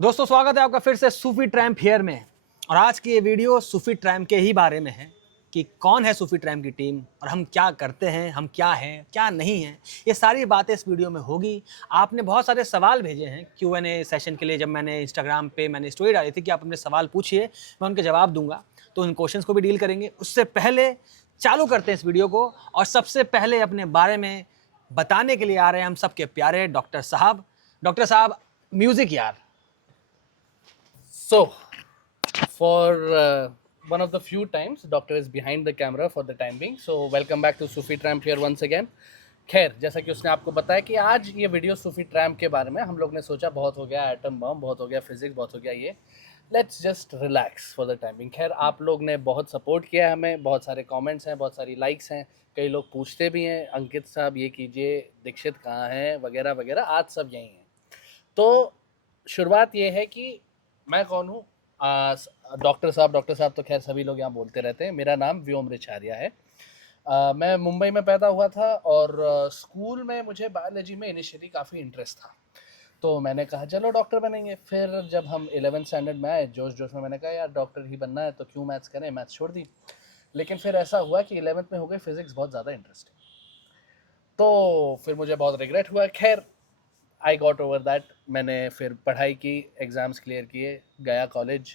दोस्तों स्वागत है आपका फिर से सूफी ट्रैम्प हेयर में। और आज की ये वीडियो सूफी ट्रैम्प के ही बारे में है कि कौन है सूफी ट्रैम्प की टीम और हम क्या करते हैं, हम क्या हैं, क्या नहीं हैं। ये सारी बातें इस वीडियो में होगी। आपने बहुत सारे सवाल भेजे हैं Q&A सेशन के लिए। जब मैंने इंस्टाग्राम पे मैंने स्टोरी डाली थी कि आप अपने सवाल पूछिए, मैं उनके जवाब दूंगा, तो उन क्वेश्चंस को भी डील करेंगे। उससे पहले चालू करते हैं इस वीडियो को। और सबसे पहले अपने बारे में बताने के लिए आ रहे हैं हम सबके प्यारे डॉक्टर साहब। डॉक्टर साहब, म्यूजिक यार। So, for one of the few times, Doctor is behind the camera for the time being. So, welcome back to Sufi Tramp here once again. खैर, जैसा कि उसने आपको बताया कि आज ये वीडियो सूफी ट्रैम्प के बारे में हम लोग ने सोचा बहुत हो गया एटम बम, बहुत हो गया फिजिक्स, बहुत हो गया ये, let's just relax for the timing. खैर, आप लोग ने बहुत सपोर्ट किया है हमें, बहुत सारे कमेंट्स हैं, बहुत सारी लाइक्स हैं, कई लोग पूछते भी हैं अंकित साहब ये कीजिए, दीक्षित कहाँ हैं वगैरह वगैरह, आज सब यहीं हैं। तो शुरुआत ये है कि मैं कौन हूँ। डॉक्टर साहब तो खैर सभी लोग यहाँ बोलते रहते हैं। मेरा नाम व्योम रिछारिया है। मैं मुंबई में पैदा हुआ था और स्कूल में मुझे बायोलॉजी में इनिशियली काफ़ी इंटरेस्ट था, तो मैंने कहा चलो डॉक्टर बनेंगे। फिर जब हम 11th स्टैंडर्ड में आए, जोश जोश में मैंने कहा यार डॉक्टर ही बनना है तो क्यों मैथ्स करें, मैथ्स छोड़ दी। लेकिन फिर ऐसा हुआ कि 11th में हो गई फिज़िक्स बहुत ज़्यादा इंटरेस्टिंग, तो फिर मुझे बहुत रिग्रेट हुआ। खैर, आई गॉट ओवर दैट। मैंने फिर पढ़ाई की, एग्ज़ाम्स क्लियर किए, गया कॉलेज,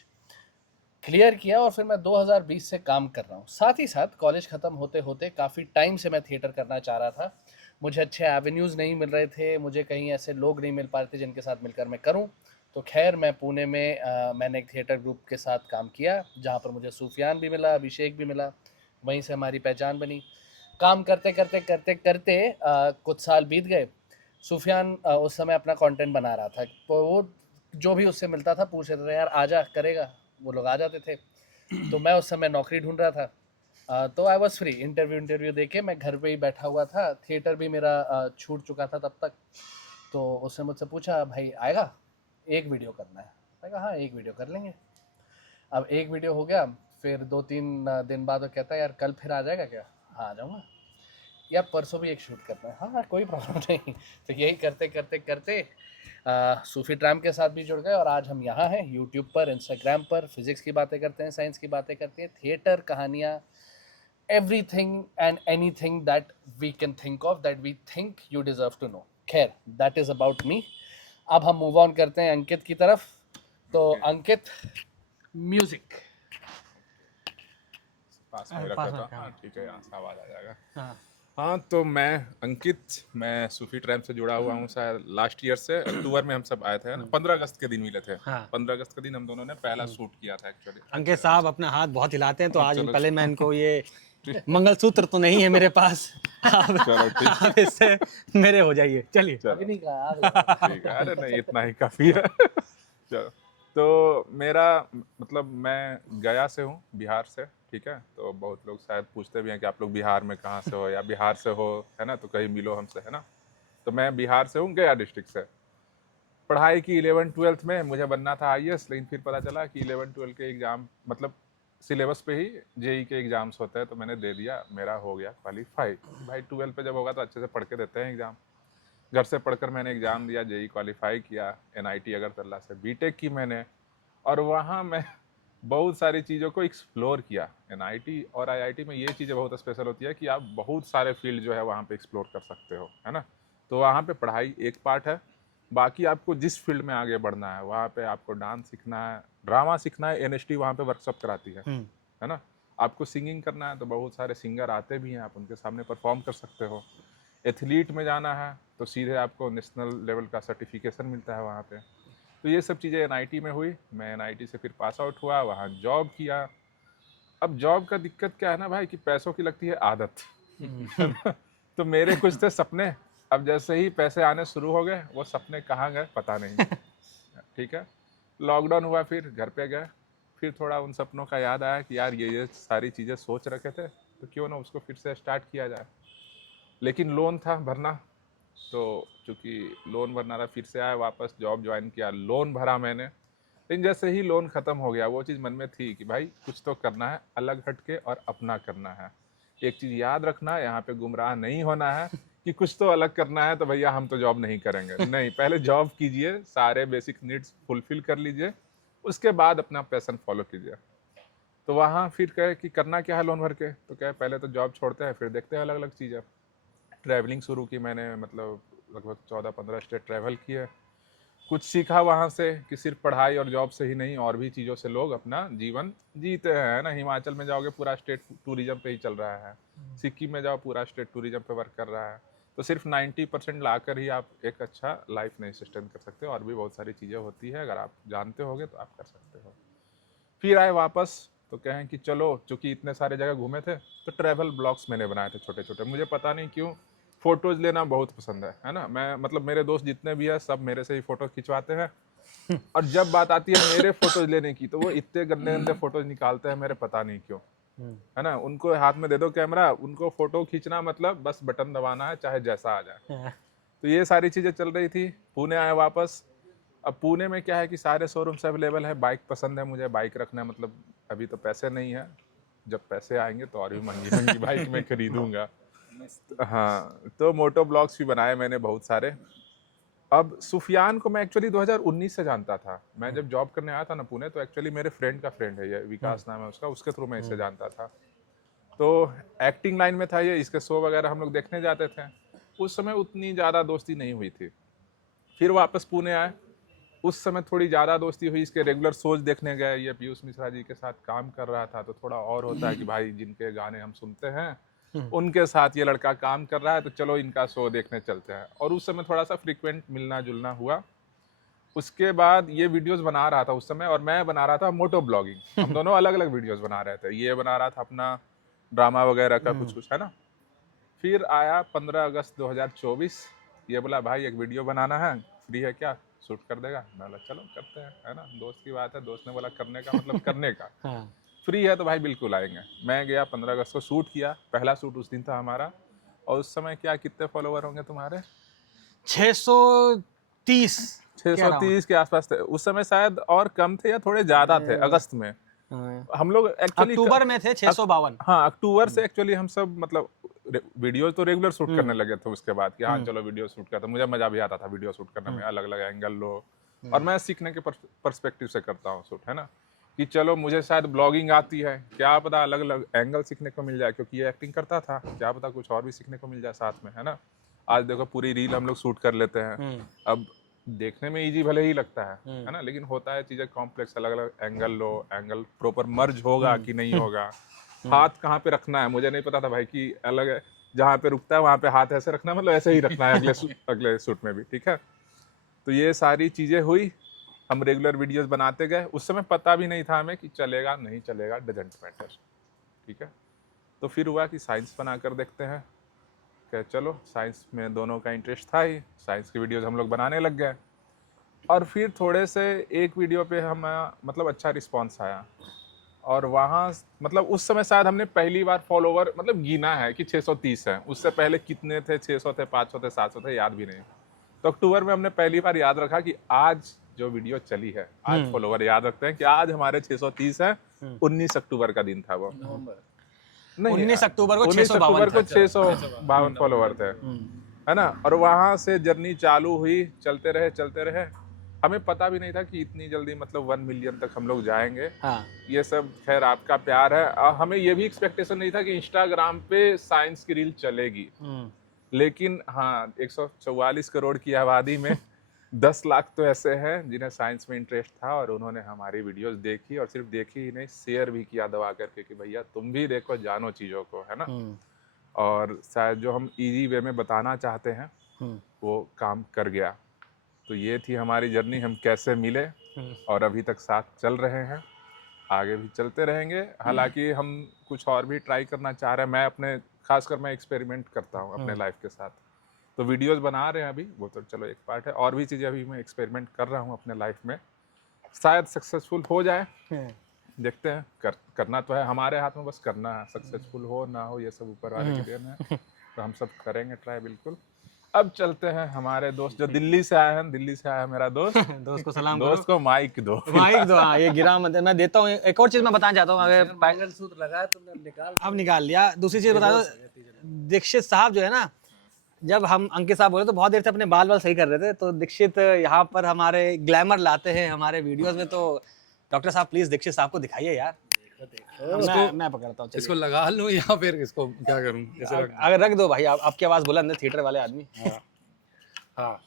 क्लियर किया और फिर मैं 2020 से काम कर रहा हूँ। साथ ही साथ कॉलेज ख़त्म होते होते काफ़ी टाइम से मैं थिएटर करना चाह रहा था। मुझे अच्छे एवेन्यूज़ नहीं मिल रहे थे, मुझे कहीं ऐसे लोग नहीं मिल पा रहे थे जिनके साथ मिलकर मैं करूँ। तो खैर, मैं पुणे में मैंने एक थिएटर ग्रुप के साथ काम किया, जहाँ पर मुझे सूफियान भी मिला, अभिषेक भी मिला, वहीं से हमारी पहचान बनी। काम करते करते करते करते कुछ साल बीत गए। सूफियान उस समय अपना कंटेंट बना रहा था, तो वो जो भी उससे मिलता था पूछ लेता था यार आजा करेगा, वो लोग आ जाते थे। तो मैं उस समय नौकरी ढूंढ रहा था, तो आई वॉज फ्री। इंटरव्यू दे के मैं घर पे ही बैठा हुआ था। थिएटर भी मेरा छूट चुका था तब तक। तो उसने मुझसे पूछा भाई आएगा, एक वीडियो करना है। मैं कहा हाँ एक वीडियो कर लेंगे। अब एक वीडियो हो गया, फिर 2-3 दिन बाद वो कहता है यार कल फिर आ जाएगा क्या। हाँ आ जाऊँगा। या परसों भी एक शूट करना है। हाँ हाँ कोई प्रॉब्लम नहीं। तो यही करते करते करते सूफी ट्रैम के साथ भी जुड़ गए और आज हम यहाँ हैं यूट्यूब पर, इंस्टाग्राम पर, फिजिक्स की बातें करते हैं, साइंस की बातें करते हैं, थिएटर, कहानियाँ, everything and anything that we can think of, that we think you deserve to know. खैर, दैट इज़ अबाउट मी। अब हम मूव ऑन करते हैं अंकित की तरफ। तो अंकित, म्यूजिक। पास में रखा था। हाँ ठीक है, यहाँ से आवाज़ आ जाएगा। हाँ। हाँ, तो मैं अंकित, मैं सूफी ट्रैम्प से जुड़ा हुआ हूँ शायद लास्ट ईयर से। अक्टूबर में हम सब आए थे ना, 15 अगस्त के दिन मिले थे। हाँ। 15 अगस्त के दिन हम दोनों ने पहला शूट किया था एक्चुअली। अंकित साहब अपना हाथ बहुत हिलाते हैं, तो आज चलो पहले मैं इनको ये मंगलसूत्र तो नहीं है मेरे पास, चलो ठीक है, आप इससे मेरे हो जाइए। चलिए। चलो अभी नहीं कहा आगे। ठीक है। अरे नहीं, इतना ही काफ़ी है। चलो, तो मेरा मतलब मैं गया से हूँ, बिहार से। ठीक है, तो बहुत लोग शायद पूछते भी हैं कि आप लोग बिहार में कहाँ से हो या बिहार से हो, है ना, तो कहीं मिलो हमसे, है ना। तो मैं बिहार से हूँ, गया डिस्ट्रिक्ट से। पढ़ाई की 11th-12th में मुझे बनना था आईएएस, लेकिन फिर पता चला कि 11th-12th के एग्ज़ाम मतलब सिलेबस पे ही जेई के एग्ज़ाम्स होते हैं, तो मैंने दे दिया, मेरा हो गया क्वालीफाई। भाई 12th पे जब होगा तो अच्छे से पढ़ के देते हैं एग्ज़ाम। घर से पढ़कर मैंने एग्ज़ाम दिया, जेई क्वालीफाई किया, एनआईटी अगरतला से बीटेक की मैंने। और वहाँ मैं बहुत सारी चीज़ों को एक्सप्लोर किया। एनआईटी और आईआईटी में ये चीज़ें बहुत स्पेशल होती है कि आप बहुत सारे फील्ड जो है वहाँ पे एक्सप्लोर कर सकते हो, है ना। तो वहाँ पे पढ़ाई एक पार्ट है, बाकी आपको जिस फील्ड में आगे बढ़ना है, वहाँ पे आपको डांस सीखना है, ड्रामा सीखना है, एनएसटी वहाँ पे वर्कशॉप कराती है ना। आपको सिंगिंग करना है तो बहुत सारे सिंगर आते भी हैं, आप उनके सामने परफॉर्म कर सकते हो। एथलीट में जाना है तो सीधे आपको नेशनल लेवल का सर्टिफिकेशन मिलता है वहाँ पे। तो ये सब चीज़ें एनआईटी में हुई। मैं एनआईटी से फिर पास आउट हुआ, वहाँ जॉब किया। अब जॉब का दिक्कत क्या है ना भाई, कि पैसों की लगती है आदत, है ना? तो मेरे कुछ थे सपने, अब जैसे ही पैसे आने शुरू हो गए वो सपने कहाँ गए पता नहीं। ठीक है, लॉकडाउन हुआ, फिर घर पे गए, फिर थोड़ा उन सपनों का याद आया कि यार ये सारी चीज़ें सोच रखे थे, तो क्यों ना उसको फिर से स्टार्ट किया जाए। लेकिन लोन था भरना, तो चूँकि लोन भरना था, फिर से आया वापस, जॉब ज्वाइन किया, लोन भरा मैंने। लेकिन जैसे ही लोन ख़त्म हो गया, वो चीज़ मन में थी कि भाई कुछ तो करना है, अलग हट के और अपना करना है। एक चीज़ याद रखना है, यहाँ पे गुमराह नहीं होना है। कि कुछ तो अलग करना है तो भैया हम तो जॉब नहीं करेंगे। नहीं, पहले जॉब कीजिए, सारे बेसिक नीड्स फुलफिल कर लीजिए, उसके बाद अपना पैशन फॉलो कीजिए। तो वहाँ फिर कहे कि करना क्या है लोन भर के, तो कहे पहले तो जॉब छोड़ते हैं, फिर देखते हैं अलग अलग चीज़ें। ट्रैवलिंग शुरू की मैंने, मतलब लगभग 14-15 स्टेट ट्रैवल किए। कुछ सीखा वहाँ से कि सिर्फ पढ़ाई और जॉब से ही नहीं, और भी चीज़ों से लोग अपना जीवन जीते हैं, है ना। हिमाचल में जाओगे पूरा स्टेट टूरिज्म पे ही चल रहा है, सिक्किम में जाओ पूरा स्टेट टूरिज्म पे वर्क कर रहा है। तो सिर्फ 90% लाकर ही आप एक अच्छा लाइफ नहीं सस्टेन कर सकते, और भी बहुत सारी चीज़ें होती है, अगर आप जानते होगे तो आप कर सकते हो। फिर आए वापस, तो कहें कि चलो, चूँकि इतने सारे जगह घूमे थे, तो ट्रैवल ब्लॉग्स मैंने बनाए थे छोटे छोटे। मुझे पता नहीं क्यों फ़ोटोज़ लेना बहुत पसंद है ना। मैं मतलब मेरे दोस्त जितने भी हैं सब मेरे से ही फ़ोटो खिंचवाते हैं, और जब बात आती है मेरे फ़ोटोज़ लेने की, तो वो इतने गंदे गंदे फ़ोटोज़ निकालते हैं मेरे, पता नहीं क्यों, है ना। उनको हाथ में दे दो कैमरा, उनको फ़ोटो खींचना मतलब बस बटन दबाना है, चाहे जैसा आ जाए। तो ये सारी चीज़ें चल रही थी। पुणे आए वापस। अब पुणे में क्या है कि सारे शोरूम्स अवेलेबल है, बाइक पसंद है मुझे, बाइक रखना, मतलब अभी तो पैसे नहीं है, जब पैसे आएंगे तो और भी महंगी महंगी बाइक मैं खरीदूंगा। हाँ, तो मोटो ब्लॉग्स भी बनाए मैंने बहुत सारे। अब सुफियान को मैं एक्चुअली 2019 से जानता था। मैं जब जॉब करने आया था ना पुणे, तो एक्चुअली मेरे फ्रेंड का फ्रेंड है ये, विकास नाम है उसका, उसके थ्रू मैं इसे जानता था। तो एक्टिंग लाइन में था ये, इसके शो वगैरह हम लोग देखने जाते थे। उस समय उतनी ज़्यादा दोस्ती नहीं हुई थी। फिर वापस पुणे आए, उस समय थोड़ी ज़्यादा दोस्ती हुई, इसके रेगुलर शोज देखने गए। ये पीयूष मिश्रा जी के साथ काम कर रहा था, तो थोड़ा और होता है कि भाई जिनके गाने हम सुनते हैं उनके साथ ये लड़का काम कर रहा है, तो चलो इनका शो देखने चलते हैं। और उस समय थोड़ा सा फ्रीक्वेंट मिलना जुलना हुआ। उसके बाद ये वीडियोस बना रहा था उस समय, और मैं बना रहा था मोटो ब्लॉगिंग। हम दोनों अलग अलग वीडियोस बना रहे थे। ये बना रहा था अपना ड्रामा वगैरह का कुछ कुछ, है ना। फिर आया 15 अगस्त 2024, ये बोला भाई एक वीडियो बनाना है, फ्री है क्या, शूट कर देगा। मैं बोला चलो करते हैं, है ना, दोस्त की बात है। दोस्त ने बोला करने का मतलब करने का। फ्री है तो भाई बिल्कुल आएंगे। मैं गया 15 अगस्त को, शूट किया। पहला शूट उस दिन था हमारा। और उस समय क्या, कितने फॉलोवर होंगे तुम्हारे? 630 630 के आसपास थे उस समय शायद, और कम थे या थोड़े ज्यादा थे। अगस्त में हम लोग एक्चुअली अक्टूबर में थे 652। हाँ, अक्टूबर से एक्चुअली हम सब मतलब वीडियो तो रेगुलर शूट करने लगे थे उसके बाद, कि हाँ चलो वीडियो शूट करते। मुझे मजा भी आता था वीडियो शूट करने में, अलग अलग एंगल लो। और मैं सीखने के पर्सपेक्टिव से करता हूँ शूट, है ना, कि चलो मुझे शायद ब्लॉगिंग आती है, क्या पता अलग अलग एंगल सीखने को मिल जाए, क्योंकि ये एक्टिंग करता था, क्या पता कुछ और भी सीखने को मिल जाए साथ में, है ना। आज देखो पूरी रील हम लोग शूट कर लेते हैं। अब देखने में इजी भले ही लगता है ना, लेकिन होता है चीज़ें कॉम्प्लेक्स। अलग अलग एंगल लो, एंगल प्रॉपर मर्ज होगा कि नहीं होगा, हाथ कहाँ पे रखना है, मुझे नहीं पता था भाई कि अलग है, जहाँ पे रुकता है वहाँ पे हाथ ऐसे रखना, मतलब ऐसे ही रखना है अगले शूट में भी, ठीक है। तो ये सारी चीज़ें हुई। हम रेगुलर वीडियोस बनाते गए। उस समय पता भी नहीं था हमें कि चलेगा नहीं चलेगा, डजेंट मैटर, ठीक है। तो फिर हुआ कि साइंस बना कर देखते हैं। कि चलो, साइंस में दोनों का इंटरेस्ट था ही, साइंस की वीडियोस हम लोग बनाने लग गए। और फिर थोड़े से एक वीडियो पे हम मतलब अच्छा रिस्पांस आया, और वहाँ मतलब उस समय शायद हमने पहली बार फॉलोवर मतलब गिना है कि 630 है। उससे पहले कितने थे, 600 थे, 500 थे, 700 थे, याद भी नहीं। तो अक्टूबर में हमने पहली बार याद रखा कि आज जो वीडियो चली है, आज फॉलोवर याद रखते हैं कि आज हमारे 630 है। 19 अक्टूबर का दिन था वो। नहीं, 19 अक्टूबर को 19 अक्टूबर को 652 फॉलोवर थे, है ना। और वहाँ से जर्नी चालू हुई, चलते रहे। हमें पता भी नहीं था कि इतनी जल्दी मतलब 1 मिलियन तक हम लोग जाएंगे। हाँ। ये सब खैर आपका प्यार है। हमें ये भी एक्सपेक्टेशन नहीं था कि इंस्टाग्राम पे साइंस की रील चलेगी। लेकिन हाँ, 144 करोड़ की आबादी में 10 लाख तो ऐसे हैं जिन्हें साइंस में इंटरेस्ट था, और उन्होंने हमारी वीडियोस देखी, और सिर्फ देखी ही नहीं, शेयर भी किया दबा करके कि भैया तुम भी देखो, जानो चीज़ों को, है ना। और शायद जो हम इजी वे में बताना चाहते हैं वो काम कर गया। तो ये थी हमारी जर्नी, हम कैसे मिले और अभी तक साथ चल रहे हैं, आगे भी चलते रहेंगे। हालांकि हम कुछ और भी ट्राई करना चाह रहे हैं। मैं अपने, खासकर मैं एक्सपेरिमेंट करता हूँ अपने लाइफ के साथ। तो वीडियोस बना रहे हैं अभी, वो तो चलो एक पार्ट है, और भी चीज़ें अभी मैं एक्सपेरिमेंट कर रहा हूँ अपने लाइफ में। शायद सक्सेसफुल हो जाए, देखते हैं। करना तो है, हमारे हाथ में बस करना है। सक्सेसफुल हो ना हो ये सब ऊपर वाले की देन है। तो हम सब करेंगे ट्राई, बिल्कुल। अब चलते हैं हमारे दोस्त जो दिल्ली से आए हैं। दिल्ली से आया मेरा दोस्त दोस्त को सलाम दोस्त को माइक दो। माइक दो। हाँ, ये गिरा मत, मैं देता हूँ। एक और चीज मैं बताना चाहता हूँ, अगर मंगलसूत्र लगा तुमने, निकाल अब निकाल लिया। दूसरी चीज बता दो, दीक्षित साहब जो है ना, जब हम अंकित साहब बोले तो बहुत देर से अपने बाल सही कर रहे थे, तो दीक्षित यहाँ पर हमारे ग्लैमर लाते हैं हमारे वीडियोस में। तो डॉक्टर साहब प्लीज दीक्षित साहब को दिखाइए यार। मैं पकड़ता हूँ, इसको लगा लूं या फिर इसको क्या करूं? कैसे रख? अगर रख दो भाई, आपकी आवाज़ बुलंद है, थिएटर वाले आदमी। हाँ,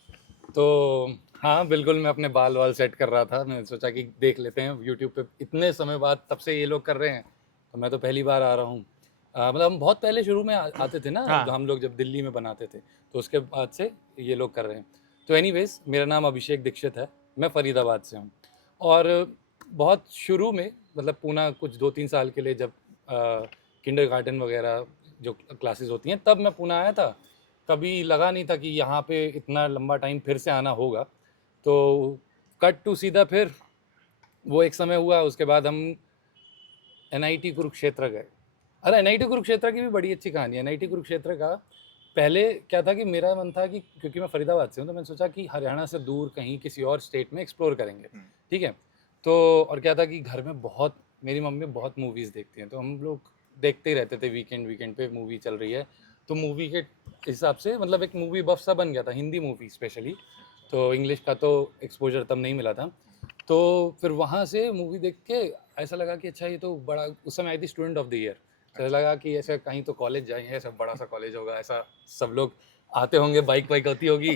तो हाँ बिल्कुल, मैं अपने बाल वाल सेट कर रहा था। मैंने सोचा कि देख लेते हैं यूट्यूब पे, इतने समय बाद तब से ये लोग कर रहे हैं, तो मैं तो पहली बार आ रहा हूँ। मतलब हम बहुत पहले शुरू में आते थे ना, हाँ। हम लोग जब दिल्ली में बनाते थे, तो उसके बाद से ये लोग कर रहे हैं। तो एनीवेज, मेरा नाम अभिषेक दीक्षित है, मैं फरीदाबाद से हूँ। और बहुत शुरू में, मतलब पूना कुछ 2-3 साल के लिए, जब किंडरगार्टन वगैरह जो क्लासेस होती हैं, तब मैं पूना आया था। कभी लगा नहीं था कि यहाँ पे इतना लंबा टाइम फिर से आना होगा। तो कट टू सीधा फिर वो एक समय हुआ, उसके बाद हम NIT कुरुक्षेत्र गए। अरे NIT कुरुक्षेत्र की भी बड़ी अच्छी कहानी है। NIT कुरुक्षेत्र का पहले क्या था कि मेरा मन था कि क्योंकि मैं फरीदाबाद से हूँ, तो मैंने सोचा कि हरियाणा से दूर कहीं किसी और स्टेट में एक्सप्लोर करेंगे, ठीक है। तो और क्या था कि घर में बहुत, मेरी मम्मी बहुत मूवीज़ देखती हैं, तो हम लोग देखते ही रहते थे। वीकेंड पे मूवी चल रही है, तो मूवी के हिसाब से मतलब एक मूवी बफ सा बन गया था, हिंदी मूवी स्पेशली। तो इंग्लिश का तो एक्सपोजर तब नहीं मिला था। तो फिर वहाँ से मूवी देख के ऐसा लगा कि अच्छा, ये तो बड़ा, उस समय आई थी स्टूडेंट ऑफ द ईयर, तो ऐसा लगा कि ऐसा कहीं तो कॉलेज जाएंगे, ऐसा बड़ा सा कॉलेज होगा, ऐसा सब लोग आते होंगे, बाइक वाइक होती होगी।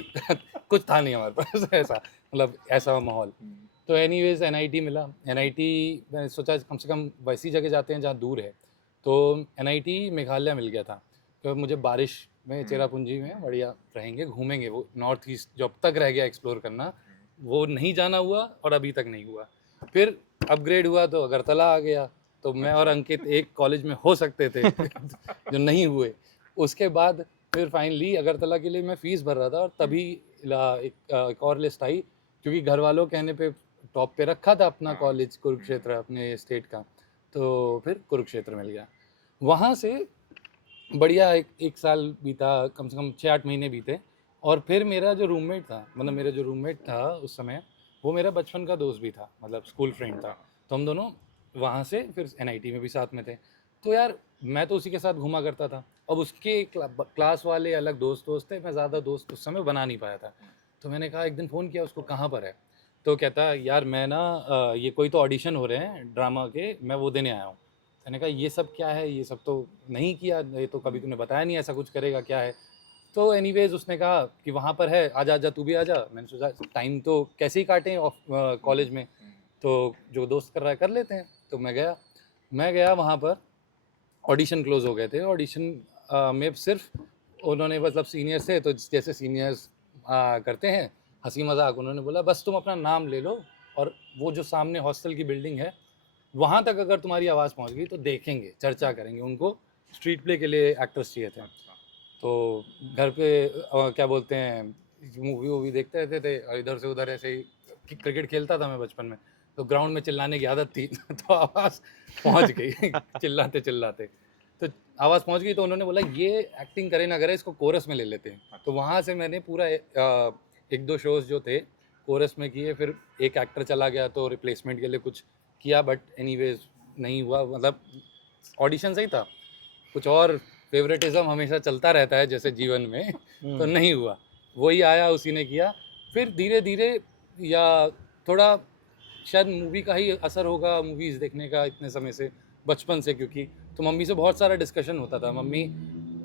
कुछ था नहीं हमारे पास ऐसा, मतलब ऐसा माहौल। तो एनीवेज NIT मिला। NIT मैंने सोचा कम से कम वैसी जगह जाते हैं जहाँ दूर है, तो NIT मेघालय मिल गया था। तो मुझे बारिश में चेरापूंजी में बढ़िया रहेंगे, घूमेंगे, वो नॉर्थ ईस्ट जो अब तक रह गया एक्सप्लोर करना, वो नहीं जाना हुआ और अभी तक नहीं हुआ। फिर अपग्रेड हुआ तो अगरतला आ गया, तो मैं और अंकित एक कॉलेज में हो सकते थे जो नहीं हुए। उसके बाद फिर फाइनली अगरतला के लिए मैं फ़ीस भर रहा था, और तभी एक और लिस्ट आई, क्योंकि घर वालों कहने पे टॉप पे रखा था अपना कॉलेज कुरुक्षेत्र अपने स्टेट का, तो फिर कुरुक्षेत्र मिल गया। वहाँ से बढ़िया एक साल बीता, कम से कम 6-8 महीने बीते। और फिर मेरा जो रूममेट था, मतलब मेरा जो रूममेट था उस समय, वो मेरा बचपन का दोस्त भी था, मतलब स्कूल फ्रेंड था। तो हम दोनों वहाँ से फिर NIT में भी साथ में थे। तो यार मैं तो उसी के साथ घूमा करता था। अब उसके क्लास वाले अलग दोस्त थे, मैं ज़्यादा दोस्त उस समय बना नहीं पाया था। तो मैंने कहा, एक दिन फ़ोन किया उसको, कहाँ पर है? तो कहता, यार मैं ना ये कोई तो ऑडिशन हो रहे हैं ड्रामा के, मैं वो देने आया हूँ। मैंने कहा, ये सब क्या है? ये सब तो नहीं किया, ये तो कभी तूने बताया नहीं ऐसा कुछ करेगा, क्या है? तो एनीवेज उसने कहा कि वहाँ पर है, आजा आजा तू भी आजा। मैंने सोचा टाइम तो कैसे ही काटें ऑफ कॉलेज में, तो जो दोस्त कर रहा है कर लेते हैं। तो मैं गया वहाँ पर। ऑडिशन क्लोज हो गए थे। ऑडिशन में सिर्फ उन्होंने, मतलब सीनियर्स थे, तो जैसे सीनियर्स करते हैं हंसी मजाक, उन्होंने बोला बस तुम अपना नाम ले लो, और वो जो सामने हॉस्टल की बिल्डिंग है वहाँ तक अगर तुम्हारी आवाज़ पहुँच गई तो देखेंगे, चर्चा करेंगे। उनको स्ट्रीट प्ले के लिए एक्टर्स चाहिए थे। तो घर पे क्या बोलते हैं, मूवी वूवी देखते रहते थे, और इधर से उधर ऐसे ही क्रिकेट खेलता था मैं बचपन में, तो ग्राउंड में चिल्लाने की आदत थी। तो आवाज़ पहुँच गई चिल्लाते चिल्लाते। तो आवाज़ पहुँच गई, तो उन्होंने बोला ये एक्टिंग करे ना करे, इसको कोरस में ले लेते हैं। तो वहाँ से मैंने पूरा 1-2 शोज़ जो थे कोरस में किए। फिर एक एक्टर चला गया तो रिप्लेसमेंट के लिए कुछ किया, बट एनीवेज नहीं हुआ, मतलब ऑडिशन से ही था। कुछ और फेवरेटिज्म हमेशा चलता रहता है जैसे जीवन में, तो नहीं हुआ, वही आया उसी ने किया। फिर धीरे धीरे, या थोड़ा शायद मूवी का ही असर होगा, मूवीज़ देखने का इतने समय से, बचपन से, क्योंकि तो मम्मी से बहुत सारा डिस्कशन होता था। मम्मी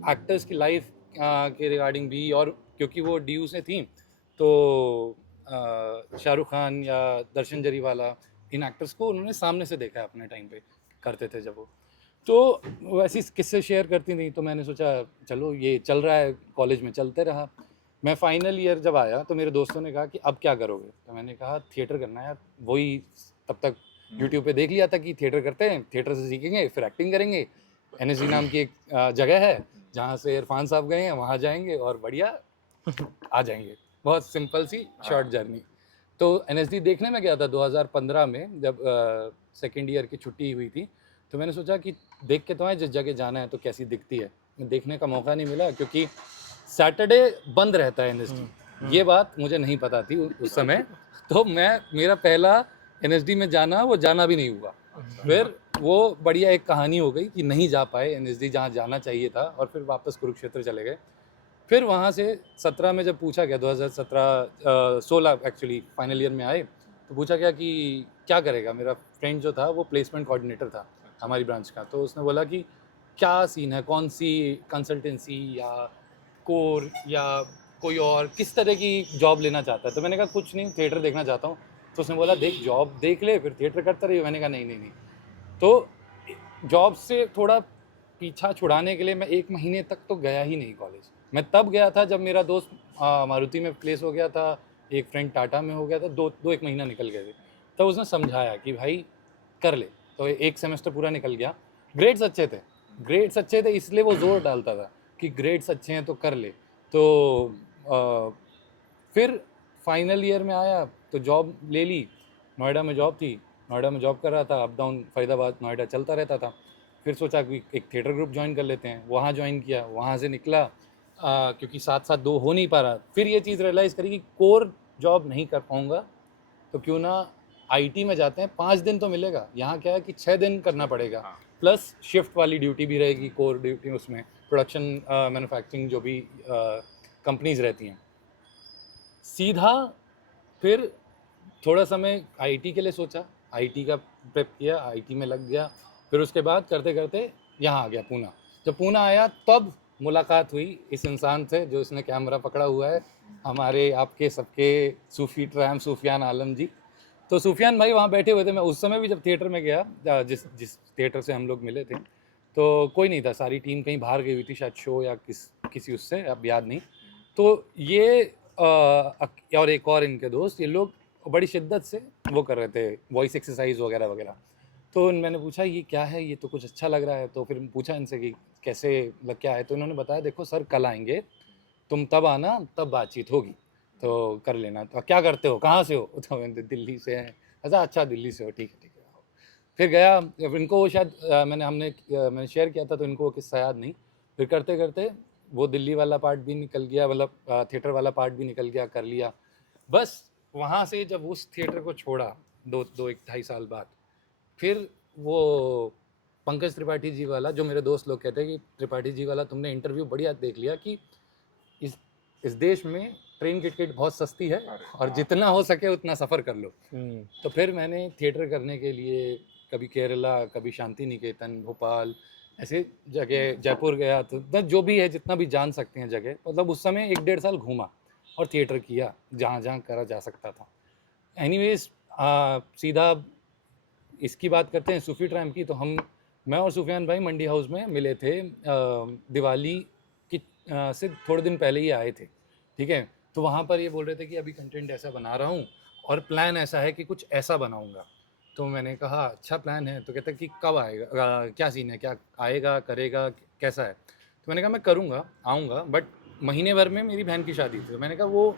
एक्टर्स की लाइफ के रिगार्डिंग भी, और क्योंकि वो DU से थी, तो शाहरुख खान या दर्शन जरीवाला, इन एक्टर्स को उन्होंने सामने से देखा है अपने टाइम पे करते थे जब वो, तो वैसे किस्से शेयर करती थी। तो मैंने सोचा चलो ये चल रहा है, कॉलेज में चलते रहा। मैं फाइनल ईयर जब आया तो मेरे दोस्तों ने कहा कि अब क्या करोगे? तो मैंने कहा थिएटर करना है यार। वही तब तक यूट्यूब पे देख लिया था कि थिएटर करते हैं, थिएटर से सीखेंगे फिर एक्टिंग करेंगे। NSD नाम की एक जगह है जहाँ से इरफान साहब गए हैं, वहाँ जाएंगे और बढ़िया आ जाएंगे। बहुत सिंपल सी शॉर्ट जर्नी। तो NSD देखने में गया था 2015 में, जब सेकेंड ईयर की छुट्टी हुई थी। तो मैंने सोचा कि देख के तो आए, जिस जगह जाना है तो कैसी दिखती है। देखने का मौका नहीं मिला क्योंकि सैटरडे बंद रहता है NSD। ये बात मुझे नहीं पता थी उस समय। तो मेरा पहला NSD में जाना, वो जाना भी नहीं हुआ। फिर वो बढ़िया एक कहानी हो गई कि नहीं जा पाए NSD जहाँ जाना चाहिए था, और फिर वापस कुरुक्षेत्र चले गए। फिर वहाँ से 17 में जब पूछा गया 16 एक्चुअली फाइनल ईयर में आए तो पूछा गया कि क्या करेगा। मेरा फ्रेंड जो था वो प्लेसमेंट कोऑर्डिनेटर था हमारी ब्रांच का, तो उसने बोला कि क्या सीन है, कौन सी कंसल्टेंसी या कोर या कोई और किस तरह की जॉब लेना चाहता है। तो मैंने कहा कुछ नहीं, थिएटर देखना चाहता हूँ। तो उसने बोला देख जॉब देख ले फिर थिएटर करता रहिए। मैंने कहा नहीं नहीं नहीं। तो जॉब से थोड़ा पीछा छुड़ाने के लिए मैं 1 महीने तक तो गया ही नहीं कॉलेज। मैं तब गया था जब मेरा दोस्त मारुति में प्लेस हो गया था, एक फ्रेंड टाटा में हो गया था, 1 महीना निकल गए थे। तब उसने समझाया कि भाई कर ले। तो 1 सेमेस्टर पूरा निकल गया। ग्रेड्स अच्छे थे इसलिए वो जोर डालता था कि ग्रेड्स अच्छे हैं तो कर ले। तो फिर फाइनल ईयर में आया तो जॉब ले ली। नोएडा में जॉब थी, नोएडा में जॉब कर रहा था, अप डाउन फरीदाबाद नोएडा चलता रहता था। फिर सोचा कि एक थिएटर ग्रुप ज्वाइन कर लेते हैं, वहाँ ज्वाइन किया, वहाँ से निकला क्योंकि साथ साथ 2 हो नहीं पा रहा। फिर ये चीज़ रियलाइज़ करी कि कोर जॉब नहीं कर पाऊँगा तो क्यों ना आईटी में जाते हैं, 5 दिन तो मिलेगा। यहाँ क्या है कि 6 दिन करना पड़ेगा, प्लस शिफ्ट वाली ड्यूटी भी रहेगी, कोर ड्यूटी उसमें प्रोडक्शन मैन्युफैक्चरिंग जो भी कंपनीज रहती हैं। सीधा फिर थोड़ा समय आईटी के लिए सोचा, आईटी का प्रेप किया, आईटी में लग गया। फिर उसके बाद करते करते यहाँ आ गया पूना। जब पूना आया तब मुलाकात हुई इस इंसान से जो इसने कैमरा पकड़ा हुआ है, हमारे आपके सबके सूफी ट्रैम सूफियान आलम जी। तो सूफियान भाई वहाँ बैठे हुए थे। मैं उस समय भी जब थिएटर में गया, जिस थिएटर से हम लोग मिले थे, तो कोई नहीं था, सारी टीम कहीं बाहर गई हुई थी, शायद शो या किसी उससे, अब याद नहीं। तो ये और एक और इनके दोस्त, ये लोग बड़ी शिद्दत से वो कर रहे थे वॉइस एक्सरसाइज वगैरह वगैरह। तो मैंने पूछा ये क्या है, ये तो कुछ अच्छा लग रहा है। तो फिर पूछा इनसे कि कैसे मतलब क्या है। तो इन्होंने बताया देखो सर कल आएंगे, तुम तब आना, तब बातचीत होगी, तो कर लेना। तो क्या करते हो, कहाँ से हो? तो मैंने दिल्ली से हैं। अच्छा दिल्ली से हो, ठीक है। फिर गया, इनको वो शायद मैंने शेयर किया था तो इनको वो किस्सा याद नहीं। फिर करते करते वो दिल्ली वाला पार्ट भी निकल गया, मतलब थिएटर वाला पार्ट भी निकल गया, कर लिया। बस वहाँ से जब उस थिएटर को छोड़ा 2-2-2.5 साल बाद, फिर वो पंकज त्रिपाठी जी वाला, जो मेरे दोस्त लोग कहते हैं कि त्रिपाठी जी वाला तुमने इंटरव्यू बढ़िया देख लिया कि इस देश में ट्रेन की टिकट बहुत सस्ती है और जितना हो सके उतना सफ़र कर लो। तो फिर मैंने थिएटर करने के लिए कभी केरला, कभी शांति निकेतन, भोपाल, ऐसे जगह, जयपुर गया, तो जो भी है जितना भी जान सकते हैं जगह, मतलब उस समय 1-1.5 साल घूमा और थिएटर किया जहाँ जहाँ करा जा सकता था। एनीवेज सीधा इसकी बात करते हैं सूफी ट्रैम की। तो मैं और सुफियान भाई मंडी हाउस में मिले थे, दिवाली की से थोड़े दिन पहले ही आए थे, ठीक है। तो वहाँ पर ये बोल रहे थे कि अभी कंटेंट ऐसा बना रहा हूँ और प्लान ऐसा है कि कुछ ऐसा बनाऊँगा। तो मैंने कहा अच्छा प्लान है। तो कहते कि कब आएगा, क्या सीन है, क्या आएगा, करेगा, कैसा है? तो मैंने कहा मैं करूँगा, आऊँगा, बट महीने भर में मेरी बहन की शादी थी। तो मैंने कहा वो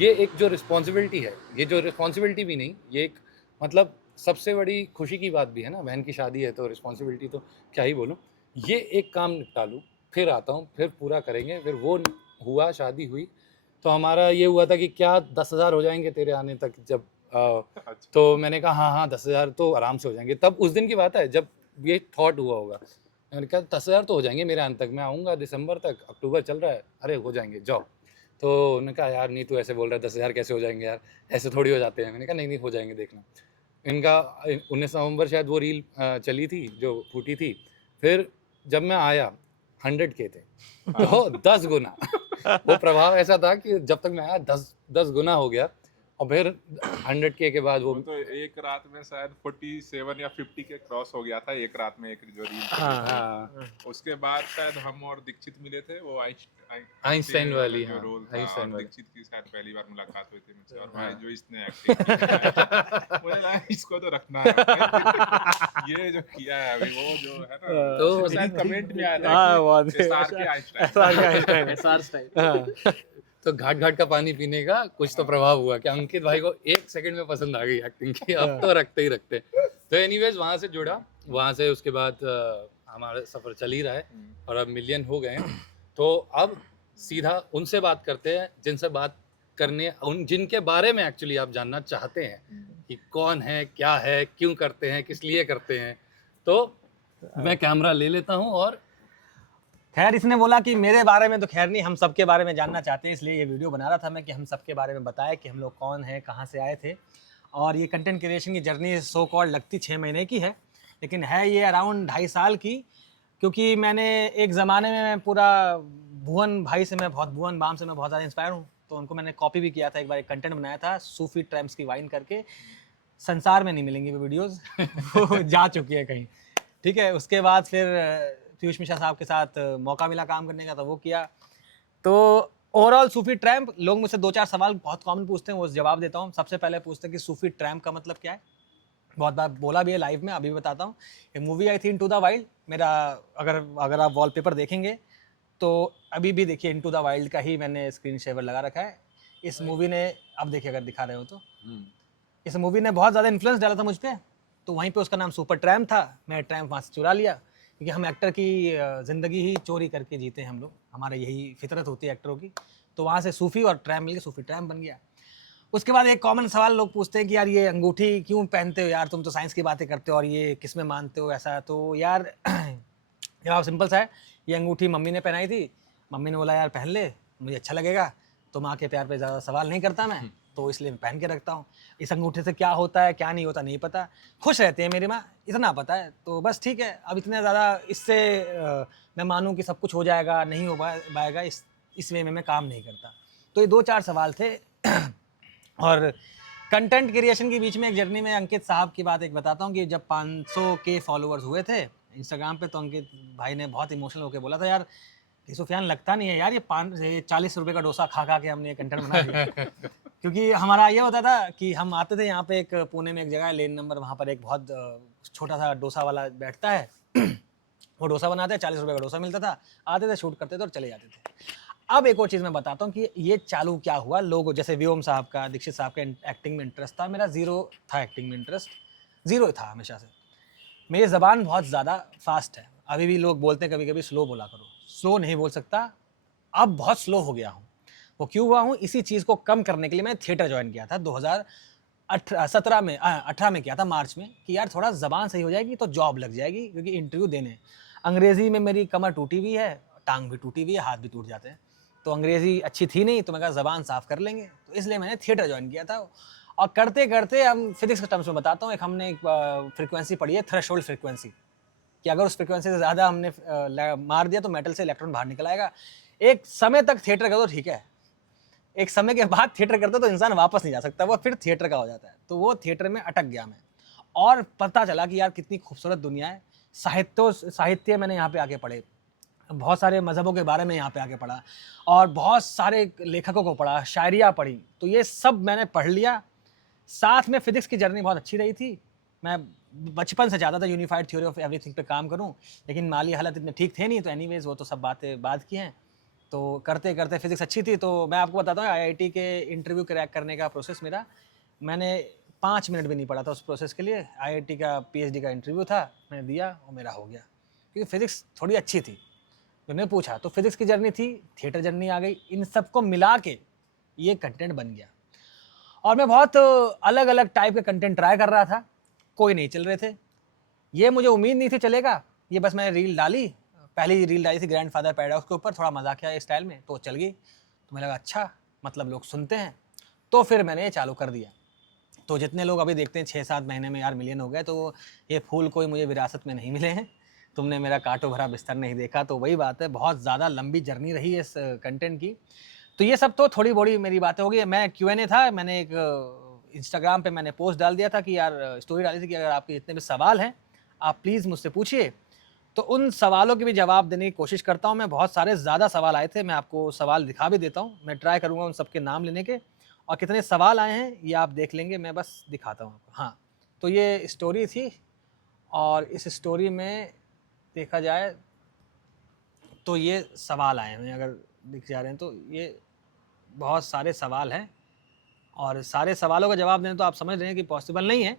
ये एक जो रिस्पॉन्सिबिलिटी है, ये जो रिस्पॉन्सिबिलिटी भी नहीं, ये एक मतलब सबसे बड़ी खुशी की बात भी है ना, बहन की शादी है तो रिस्पॉन्सिबिलिटी तो क्या ही बोलूँ। ये एक काम निपटा लूँ, फिर आता हूँ, फिर पूरा करेंगे। फिर वो हुआ, शादी हुई। तो हमारा ये हुआ था कि क्या 10,000 हो जाएंगे तेरे आने तक, जब तो मैंने कहा हाँ 10,000 तो आराम से हो जाएंगे। तब उस दिन की बात है जब ये थॉट हुआ होगा। मैंने कहा 10,000 तो हो जाएंगे मेरे आने तक, मैं आऊँगा दिसंबर तक, अक्टूबर चल रहा है, अरे हो जाएंगे जाओ। तो उन्होंने कहा यार नहीं तू ऐसे बोल रहा है, 10,000 कैसे हो जाएंगे यार, ऐसे थोड़ी हो जाते हैं। मैंने कहा नहीं हो जाएंगे, देखना। इनका 19 नवंबर शायद वो रील चली थी जो फूटी थी। फिर जब मैं आया 100K थे, तो 10 गुना वो प्रभाव ऐसा था कि जब तक मैं आया 10 गुना हो गया। और फिर 100K के बाद वो तो एक रात में शायद 47 या 50 के क्रॉस हो गया था, एक रात में एक जो रील। हाँ। उसके बाद शायद हम और दीक्षित मिले थे, वो आइंस्टाइन वाली, जो हाँ, रोल था, आइंस्टाइन और वाली। दीक्षित की शायद पहली बार मुलाकात हुई थी मुझसे। और भाई जो इसने एक्टिंग की, मुझे लगा इसको तो रखना है भाई। ये जो किया है अभी, वो जो है ना, तो शायद कमेंट में आया था हाँ, कि बहुत एसआर के आइंस्टाइन। SR style. हाँ। तो घाट घाट का पानी पीने का कुछ तो प्रभाव हुआ कि अंकित भाई को 1 सेकंड में पसंद आ गई एक्टिंग की, अब तो रखते ही रखते। तो एनीवेज वहाँ से जुड़ा, वहाँ से उसके बाद हमारा सफ़र चल ही रहा है और अब मिलियन हो गए हैं। तो अब सीधा उनसे बात करते हैं जिनसे बात करने, जिनके बारे में एक्चुअली आप जानना चाहते हैं कि कौन है, क्या है, क्यों करते हैं, किस लिए करते हैं। तो मैं कैमरा ले लेता हूँ और खैर इसने बोला कि मेरे बारे में तो खैर नहीं, हम सबके बारे में जानना चाहते हैं, इसलिए ये वीडियो बना रहा था मैं कि हम सबके बारे में बताएं कि हम लोग कौन हैं, कहाँ से आए थे। और ये कंटेंट क्रिएशन की जर्नी सो कॉल्ड लगती 6 महीने की है, लेकिन है ये अराउंड 2.5 साल की, क्योंकि मैंने एक ज़माने में पूरा भुवन भाई से मैं बहुत, भुवन बाम से मैं बहुत ज़्यादा इंस्पायर हूँ, तो उनको मैंने कॉपी भी किया था। एक बार एक कंटेंट बनाया था सूफी ट्रैम्प्स की वाइन करके, संसार में नहीं मिलेंगी वो वीडियोस वो जा चुकी है कहीं, ठीक है। उसके बाद फिर पीयूष मिश्रा साहब के साथ मौका मिला काम करने का, तो वो किया। तो ओवरऑल सूफी ट्रैम्प, लोग मुझसे 2-4 सवाल बहुत कॉमन पूछते हैं, वो जवाब देता हूँ। सबसे पहले पूछते हैं कि सूफी ट्रैम्प का मतलब क्या है, बहुत बार बोला भी है लाइव में, अभी भी बताता हूँ। एक मूवी आई थी इनटू द वाइल्ड, मेरा अगर आप वॉलपेपर देखेंगे तो अभी भी देखिए इनटू द वाइल्ड का ही मैंने स्क्रीन शेवर लगा रखा है। इस मूवी ने, अब देखिए अगर दिखा रहे हो तो, इस मूवी ने बहुत ज़्यादा इन्फ्लुएंस डाला था मुझ पर। तो वहीं पे उसका नाम सुपर ट्रैम्प था, मैं ट्रैम्प वहाँ से चुरा लिया, क्योंकि हम एक्टर की ज़िंदगी ही चोरी करके जीते हैं हम लोग, हमारा यही फितरत होती है एक्टरों की। तो वहाँ से सूफी और ट्रैम्प मिलके सूफी ट्रैम्प बन गया। उसके बाद एक कॉमन सवाल लोग पूछते हैं कि यार ये अंगूठी क्यों पहनते हो यार, तुम तो साइंस की बातें करते हो और ये किस में मानते हो ऐसा। तो यार जवाब सिंपल सा है, ये अंगूठी मम्मी ने पहनाई थी, मम्मी ने बोला यार पहन ले, मुझे अच्छा लगेगा, तो माँ के प्यार पे ज़्यादा सवाल नहीं करता मैं, तो इसलिए मैं पहन के रखता हूँ। इस अंगूठे से क्या होता है क्या नहीं होता नहीं पता, खुश रहते हैं मेरी माँ, इतना पता है, तो बस ठीक है। अब इतना ज़्यादा इससे मैं मानूँ कि सब कुछ हो जाएगा, नहीं हो पाएगा, इस वे में मैं काम नहीं करता। तो ये 2-4 सवाल थे। और कंटेंट क्रिएशन के बीच में एक जर्नी में अंकित साहब की बात एक बताता हूँ कि जब 500 के फॉलोअर्स हुए थे इंस्टाग्राम पे, तो अंकित भाई ने बहुत इमोशनल होकर बोला था, यार सुफियान लगता नहीं है यार ये 40 रुपये का डोसा खा खा के हमने ये कंटेंट बना दिया। क्योंकि हमारा ये होता था कि हम आते थे यहाँ पे, एक पुणे में एक जगह है लेन नंबर, वहाँ पर एक बहुत छोटा सा डोसा वाला बैठता है वो डोसा बनाते हैं, 40 रुपये का डोसा मिलता था, आते थे शूट करते थे और चले जाते थे। अब एक और चीज़ मैं बताता हूँ कि ये चालू क्या हुआ, लोग जैसे व्योम साहब का, दीक्षित साहब का एक्टिंग में इंटरेस्ट था, मेरा ज़ीरो था एक्टिंग में इंटरेस्ट, ज़ीरो था हमेशा से। मेरी ज़बान बहुत ज़्यादा फास्ट है, अभी भी लोग बोलते हैं कभी कभी स्लो बोला करो, स्लो नहीं बोल सकता, अब बहुत स्लो हो गया हूँ। वो क्यों हुआ हूँ, इसी चीज़ को कम करने के लिए मैंने थिएटर ज्वाइन किया था 2017 में, 18 में किया था मार्च में, कि यार थोड़ा ज़बान सही हो जाएगी तो जॉब लग जाएगी, क्योंकि इंटरव्यू देने। अंग्रेज़ी में मेरी कमर टूटी हुई है, टांग भी टूटी हुई है, हाथ भी टूट जाते हैं, तो अंग्रेज़ी अच्छी थी नहीं, तो मैं कहा ज़बान साफ़ कर लेंगे, तो इसलिए मैंने थिएटर ज्वाइन किया था। और करते करते, हम फिजिक्स के टर्म्स में बताता हूँ, एक हमने एक फ्रिक्वेंसी पढ़ी है, थ्रेशोल्ड फ्रिक्वेंसी, कि अगर उस फ्रिक्वेंसी से ज़्यादा हमने मार दिया तो मेटल से इलेक्ट्रॉन बाहर निकल आएगा। एक समय तक थिएटर का तो ठीक है, एक समय के बाद थिएटर करता तो इंसान वापस नहीं जा सकता, वो फिर थिएटर का हो जाता है। तो वो थिएटर में अटक गया मैं, और पता चला कि यार कितनी खूबसूरत दुनिया है। साहित्य मैंने यहाँ पे आके पढ़े, बहुत सारे मज़हबों के बारे में यहाँ पे आके पढ़ा, और बहुत सारे लेखकों को पढ़ा, शायरियाँ पढ़ी, तो ये सब मैंने पढ़ लिया। साथ में फिजिक्स की जर्नी बहुत अच्छी रही थी, मैं बचपन से चाहता था यूनिफाइड थ्योरी ऑफ एवरीथिंग पे काम करूं, लेकिन माली हालत इतने ठीक थे नहीं, तो एनीवेज वो तो सब बातें बाद की हैं। तो करते करते फिजिक्स अच्छी थी, तो मैं आपको बताता हूँ आईआईटी के इंटरव्यू क्रैक करने का प्रोसेस मेरा, मैंने 5 मिनट भी नहीं पड़ा था उस प्रोसेस के लिए। आईआईटी का पीएचडी का इंटरव्यू था, मैंने दिया और मेरा हो गया, क्योंकि फिजिक्स थोड़ी अच्छी थी। मैंने पूछा, तो फिजिक्स की जर्नी थी, थिएटर जर्नी आ गई, इन सबको मिला के ये कंटेंट बन गया। और मैं बहुत अलग अलग टाइप के कंटेंट ट्राई कर रहा था, कोई नहीं चल रहे थे। ये मुझे उम्मीद नहीं थी चलेगा, ये बस मैंने रील डाली, पहली रील डाली थी ग्रैंडफादर पैराडॉक्स के ऊपर, थोड़ा मजाकिया स्टाइल में, तो चल गई। तो मुझे लगा अच्छा, मतलब लोग सुनते हैं, तो फिर मैंने ये चालू कर दिया। तो जितने लोग अभी देखते हैं 6-7 महीने में यार मिलियन हो गए, तो ये फूल कोई मुझे विरासत में नहीं मिले हैं, तुमने मेरा कांटों भरा बिस्तर नहीं देखा। तो वही बात है, बहुत ज़्यादा लंबी जर्नी रही है इस कंटेंट की। तो ये सब तो थोड़ी बड़ी मेरी बातें हो गई। मैं Q&A था, मैंने एक इंस्टाग्राम पे मैंने पोस्ट डाल दिया था कि यार, स्टोरी डाली थी कि अगर आपके जितने भी सवाल हैं आप प्लीज़ मुझसे पूछिए, तो उन सवालों के भी जवाब देने की कोशिश करता हूँ मैं। बहुत सारे ज़्यादा सवाल आए थे, मैं आपको सवाल दिखा भी देता हूँ, मैं ट्राई करूँगा उन सबके नाम लेने के, और कितने सवाल आए हैं ये आप देख लेंगे, मैं बस दिखाता हूँ आपको। हाँ, तो ये स्टोरी थी, और इस स्टोरी में देखा जाए तो ये सवाल आए हैं, अगर दिख जा रहे हैं तो ये बहुत सारे सवाल हैं, और सारे सवालों का जवाब देना तो आप समझ रहे हैं कि पॉसिबल नहीं है,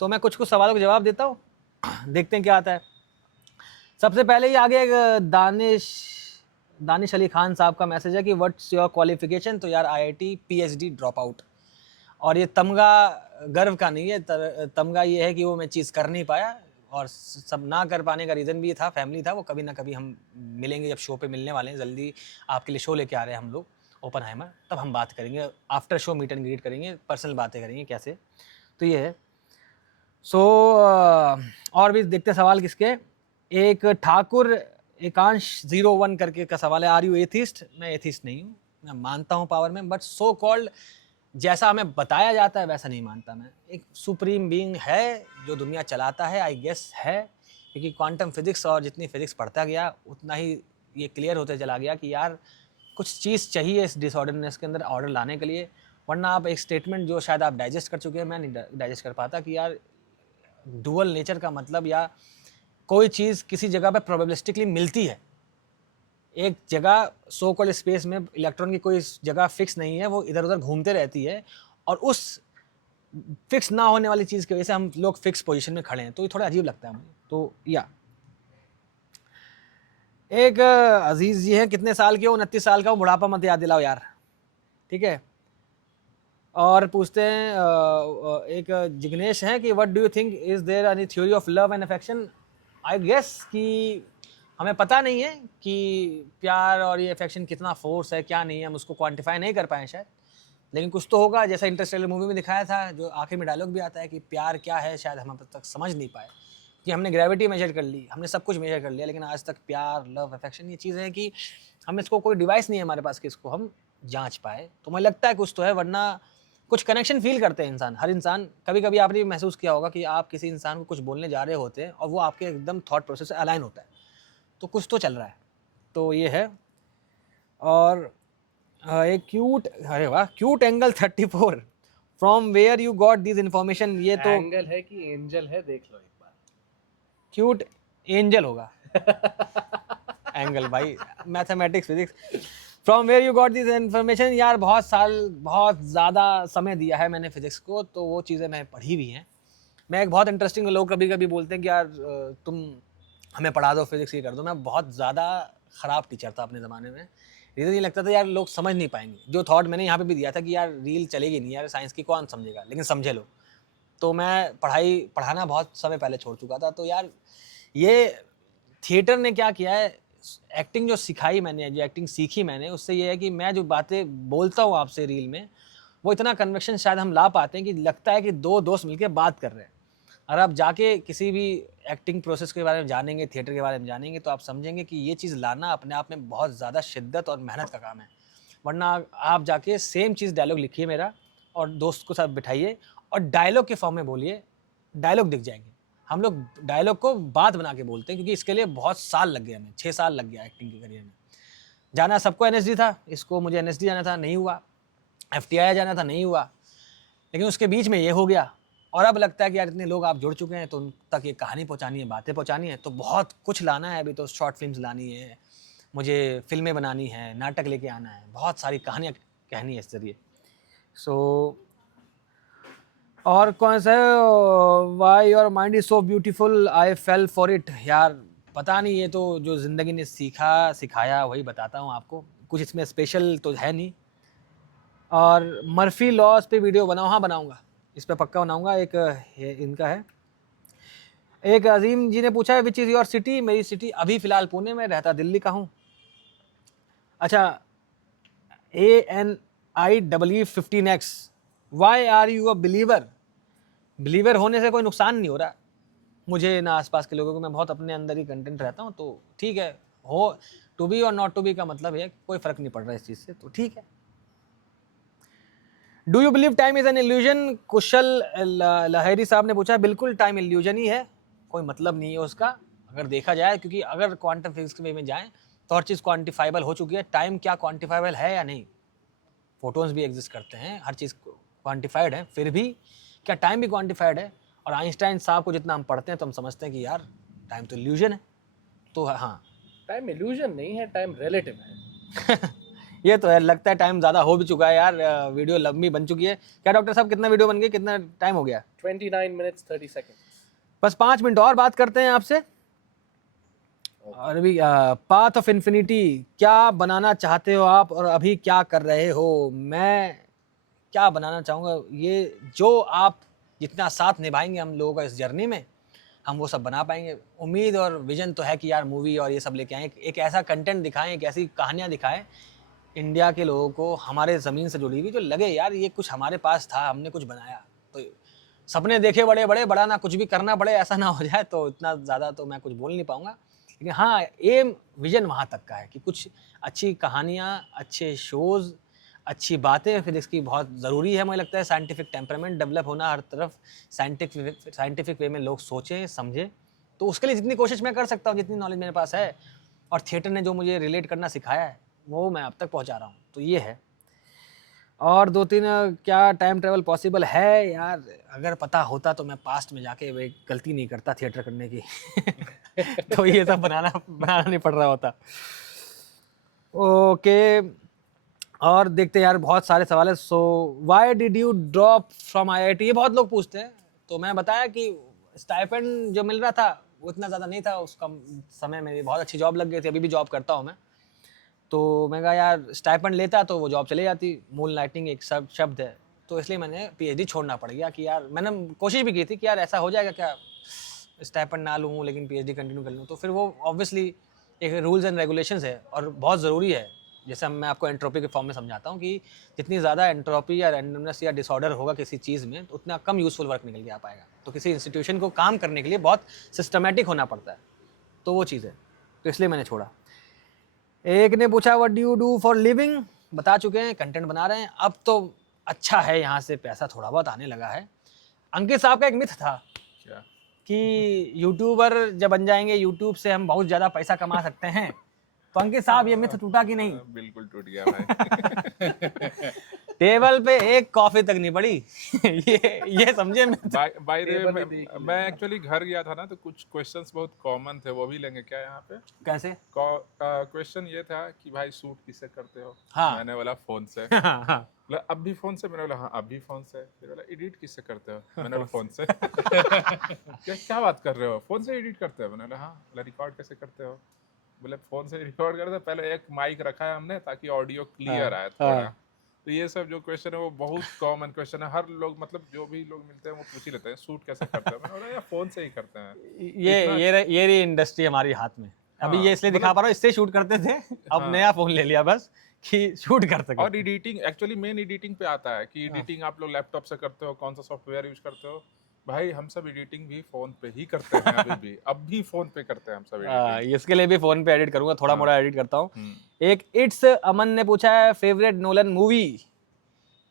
तो मैं कुछ सवालों का जवाब देता हूँ, देखते हैं क्या आता है। सबसे पहले ही आगे एक दानिश अली खान साहब का मैसेज है कि व्हाट्स योर क्वालिफिकेशन। तो यार आईआईटी पीएचडी ड्रॉप आउट, और ये तमगा गर्व का नहीं है, तमगा ये है कि वो मैं चीज़ कर नहीं पाया, और सब ना कर पाने का रीज़न भी ये था, फैमिली था, वो कभी ना कभी हम मिलेंगे, जब शो पे मिलने वाले हैं, जल्दी आपके लिए शो लेके आ रहे हैं हम लोग ओपनहाइमर, तब हम बात करेंगे, after show meet and greet करेंगे, पर्सनल बातें करेंगे कैसे। तो ये है। सो और भी देखते सवाल किसके। एक ठाकुर एकांश 01 करके का सवाल है, आर यू एथिस्ट? मैं एथिस्ट नहीं हूँ, मैं मानता हूँ पावर में, बट सो कॉल्ड जैसा हमें बताया जाता है वैसा नहीं मानता मैं। एक सुप्रीम बीइंग है जो दुनिया चलाता है, आई गेस है, क्योंकि क्वांटम फिजिक्स और जितनी फिजिक्स पढ़ता गया उतना ही ये क्लियर होते चला गया कि यार कुछ चीज़ चाहिए इस डिसऑर्डरनेस के अंदर ऑर्डर लाने के लिए, वरना आप एक स्टेटमेंट जो शायद आप डाइजेस्ट कर चुके हैं, मैं नहीं डाइजेस्ट कर पाता, कि यार डुअल नेचर का मतलब, या कोई चीज़ किसी जगह पे प्रोबेबिलिस्टिकली मिलती है, एक जगह सो कॉल्ड स्पेस में इलेक्ट्रॉन की कोई जगह फिक्स नहीं है, वो इधर उधर घूमते रहती है, और उस फिक्स ना होने वाली चीज़ की वजह से हम लोग फिक्स पोजीशन में खड़े हैं, तो ये थोड़ा अजीब लगता है मुझे। तो या एक अजीज़ जी हैं, कितने साल के हो? 29 साल का हूँ, बुढ़ापा मत याद दिलाओ यार, ठीक है। और पूछते हैं एक जिग्नेश हैं कि what do you think, is there any theory of love and affection? I guess कि हमें पता नहीं है कि प्यार और ये अफेक्शन कितना फोर्स है, क्या नहीं है, हम उसको क्वांटिफाई नहीं कर पाए शायद, लेकिन कुछ तो होगा। जैसा इंटरस्टेलर मूवी में दिखाया था, जो आखिर में डायलॉग भी आता है कि प्यार क्या है, शायद हम अब तक समझ नहीं पाए, कि हमने ग्रेविटी मेजर कर ली, हमने सब कुछ मेजर कर लिया, लेकिन आज तक प्यार, लव, अफेक्शन, ये चीज़ें हैं कि हम इसको, कोई डिवाइस नहीं है हमारे पास कि इसको हम जांच पाए। तो मुझे लगता है कुछ तो है, वरना कुछ कनेक्शन फील करते हैं इंसान, हर इंसान। कभी कभी आपने भी महसूस किया होगा कि आप किसी इंसान को कुछ बोलने जा रहे होते हैं और वो आपके एकदम थॉट प्रोसेस से अलाइन होता है, तो कुछ तो चल रहा है। तो ये है। और एक क्यूट, अरे वाह, cute angle 34 from where you got this information? ये तो एंगल है कि एंजल है, देख लो एक बार। क्यूट एंजल होगा एंगल भाई, mathematics physics. From where you got this information? यार बहुत साल, बहुत ज़्यादा समय दिया है मैंने फिजिक्स को, तो वो चीज़ें मैं पढ़ी भी हैं। मैं एक बहुत इंटरेस्टिंग, लोग कभी कभी बोलते हैं कि यार तुम हमें पढ़ा दो फिजिक्स, ये कर दो। मैं बहुत ज़्यादा ख़राब टीचर था अपने ज़माने में। रीज़न ये लगता था यार लोग समझ नहीं पाएंगे, जो थॉट मैंने यहाँ पे भी दिया था कि यार रील चलेगी नहीं यार, साइंस की कौन समझेगा, लेकिन समझे लो। तो मैं पढ़ाना बहुत समय पहले छोड़ चुका था। तो यार ये थिएटर ने क्या किया है, एक्टिंग जो सिखाई मैंने, जो एक्टिंग सीखी मैंने, उससे ये है कि मैं जो बातें बोलता हूँ आपसे रील में, वो इतना कन्विक्शन शायद हम ला पाते हैं कि लगता है कि दो दोस्त मिलकर बात कर रहे हैं। और आप जाके किसी भी एक्टिंग प्रोसेस के बारे में जानेंगे, थिएटर के बारे में जानेंगे, तो आप समझेंगे कि ये चीज़ लाना अपने आप में बहुत ज़्यादा शिद्दत और मेहनत का काम है। वरना आप जाके सेम चीज़ डायलॉग लिखिए मेरा, और दोस्त को साथ बिठाइए और डायलॉग के फॉर्म में बोलिए, डायलॉग दिख जाएंगे। हम लोग डायलॉग को बात बना के बोलते हैं, क्योंकि इसके लिए बहुत साल लग गए हमें, 6 साल लग गया एक्टिंग के करियर में। जाना सबको NSD था, इसको मुझे NSD जाना था, नहीं हुआ। FTI जाना था, नहीं हुआ। लेकिन उसके बीच में ये हो गया, और अब लगता है कि यार इतने लोग आप जुड़ चुके हैं, तो उन तक ये कहानी पहुंचानी है, बातें पहुंचानी है, तो बहुत कुछ लाना है अभी। तो शॉर्ट फिल्म्स लानी है मुझे, फिल्में बनानी है, नाटक लेके आना है, बहुत सारी कहानियाँ कहनी है इस जरिए। सो और कौन सा है, why your mind is so beautiful, I fail for it? यार पता नहीं, ये तो जो ज़िंदगी ने सिखाया वही बताता हूँ आपको, कुछ इसमें स्पेशल तो है नहीं। और मर्फी लॉज पे वीडियो बनाओ? हाँ बनाऊँगा, इस पर पक्का बनाऊँगा। एक इनका है, एक अजीम जी ने पूछा है विच इज़ योर सिटी? मेरी सिटी अभी फ़िलहाल पुणे में, रहता दिल्ली का हूँ। अच्छा, ANIEE15X, why are you a believer? Believer होने से कोई नुकसान नहीं हो रहा मुझे ना आसपास के लोगों को, मैं बहुत अपने अंदर ही कंटेंट रहता हूँ, तो ठीक है। हो टू बी और नॉट टू बी का मतलब है कोई फ़र्क नहीं पड़ रहा इस चीज़ से, तो ठीक है। Do you believe time is an illusion? Kushal Lahiri साहब ने पूछा, बिल्कुल टाइम इल्यूजन ही है, कोई मतलब नहीं है उसका अगर देखा जाए, क्योंकि अगर क्वांटम फिजिक्स के वे में जाएँ तो हर चीज़ क्वान्टिफाइबल हो चुकी है। टाइम क्या क्वान्टिफाइबल है या नहीं? फोटोन्स भी एग्जिस्ट करते हैं, हर चीज़ क्वान्टिफाइड है, फिर भी क्या टाइम भी क्वान्टिफाइड है? और आइंस्टाइन साहब को जितना हम पढ़ते हैं तो हम समझते हैं कि यार टाइम तो इल्यूजन है। तो हाँ, टाइम इल्यूजन नहीं है, टाइम रिलेटिव है। ये तो है। लगता है टाइम ज़्यादा हो भी चुका है यार, वीडियो लंबी बन चुकी है। क्या डॉक्टर साहब, कितना वीडियो बन गई, कितना टाइम हो गया? 29 minutes 30 seconds। बस 5 मिनट और बात करते हैं आपसे। और अभी पाथ ऑफ इन्फिनिटी क्या बनाना चाहते हो आप, और अभी क्या कर रहे हो? मैं क्या बनाना चाहूँगा, ये जो आप जितना साथ निभाएंगे हम लोगों का इस जर्नी में, हम वो सब बना पाएंगे। उम्मीद और विजन तो है कि यार मूवी और ये सब लेके आएँ, एक ऐसा कंटेंट दिखाएं, एक ऐसी कहानियाँ दिखाएं इंडिया के लोगों को, हमारे ज़मीन से जुड़ी हुई, जो लगे यार ये कुछ हमारे पास था, हमने कुछ बनाया। तो सपने देखे बड़े बड़े, बड़ा ना कुछ भी करना पड़े, ऐसा ना हो जाए। तो इतना ज़्यादा तो मैं कुछ बोल नहीं पाऊँगा, लेकिन हाँ एम विजन वहाँ तक का है कि कुछ अच्छी कहानियाँ, अच्छे शोज़, अच्छी बातें फिज़िक्स की बहुत ज़रूरी है। मुझे लगता है साइंटिफिक टेम्परामेंट डेवलप होना, हर तरफ साइंटिफिक वे में लोग सोचें समझें। तो उसके लिए जितनी कोशिश मैं कर सकता हूँ, जितनी नॉलेज मेरे पास है, और थिएटर ने जो मुझे रिलेट करना सिखाया है वो मैं अब तक पहुँचा रहा हूँ। तो ये है। और 2-3 क्या टाइम ट्रैवल पॉसिबल है यार? अगर पता होता तो मैं पास्ट में जाके वो एक गलती नहीं करता थिएटर करने की तो ये सब बनाना नहीं पड़ रहा होता। ओके, और देखते हैं यार, बहुत सारे सवाल है। So why did you drop from IIT? ये बहुत लोग पूछते हैं। तो मैं बताया कि स्टाइपेंड जो मिल रहा था वो इतना ज़्यादा नहीं था, उसका समय मेरी बहुत अच्छी जॉब लग गई थी, अभी भी जॉब करता हूँ मैं। तो मैं कहा यार स्टाइपेंड लेता तो वो जॉब चली जाती, मून लाइटिंग एक शब्द है, तो इसलिए मैंने पीएचडी छोड़ना पड़ गया। कि यार मैंने कोशिश भी की थी कि यार ऐसा हो जाएगा क्या, स्टाइपेंड ना लूँ लेकिन पीएचडी कंटिन्यू कर लूँ। तो फिर वो ऑब्वियसली एक रूल्स एंड रेगुलेशंस है और बहुत ज़रूरी है। जैसे मैं आपको एंट्रोपी के फॉर्म में समझाता हूँ कि जितनी ज़्यादा एंट्रोपी या रैंडमनेस या डिसऑर्डर होगा किसी चीज़ में, तो उतना कम यूज़फुल वर्क निकल के आ पाएगा। तो किसी इंस्टीट्यूशन को काम करने के लिए बहुत सिस्टमेटिक होना पड़ता है, तो वो चीज़ है। तो इसलिए मैंने छोड़ा। एक ने पूछा what do you do for living? बता चुके हैं, कंटेंट बना रहे हैं। अब तो अच्छा है, यहाँ से पैसा थोड़ा बहुत आने लगा है। अंकित साहब का एक मिथ था क्या? कि यूट्यूबर जब बन जाएंगे, यूट्यूब से हम बहुत ज़्यादा पैसा कमा सकते हैं। तो अंकित साहब ये मिथ टूटा कि नहीं? बिल्कुल टूट गया भाई। टेबल पे एक कॉफी तक नहीं पड़ी ये समझे। बाय द वे, मैं एक्चुअली घर गया था ना, तो कुछ क्वेश्चंस बहुत कॉमन थे, वो भी लेंगे क्या यहाँ पे? कैसे? क्वेश्चन ये था कि भाई शूट किससे करते हो? हाँ। मैंने बोला फोन से। हाँ। बोला अब भी फोन से? मैंने बोला हाँ अब भी फोन से। फिर बोला एडिट किससे करते हो? मैंने बोला फोन से। क्या बात कर रहे हो, फोन से एडिट करते हो? मैंने बोला हाँ। बोला रिकॉर्ड कैसे करते हो? बोले फोन से रिकॉर्ड करते, पहले एक माइक रखा है हमने ताकि ऑडियो क्लियर आए थोड़ा। तो ये सब जो क्वेश्चन है वो बहुत कॉमन क्वेश्चन है, हर लोग मतलब जो भी लोग मिलते हैं वो पूछ ही लेते हैं शूट कैसे करते हैं। मैंने बोला यार फोन से ही करते हैं। ये रही इंडस्ट्री हमारी हाथ में। अभी हाँ, ये इसलिए दिखा पा रहा हूँ, इससे शूट करते थे, अब नया फोन ले लिया बस कि शूट कर सके। और एडिटिंग एक्चुअली मेन एडिटिंग पे आता है कि एडिटिंग आप लोग लैपटॉप से करते हो, कौन सा सॉफ्टवेयर यूज करते हो? भाई हम सब एडिटिंग भी फोन पे ही करते हैं अभी भी, अब भी फोन पे करते हैं हम सब एडिटिंग। इसके लिए भी फोन पे एडिट करूंगा, थोड़ा मोड़ा एडिट करता हूँ। एक इट्स अमन ने पूछा है फेवरेट नोलन मूवी?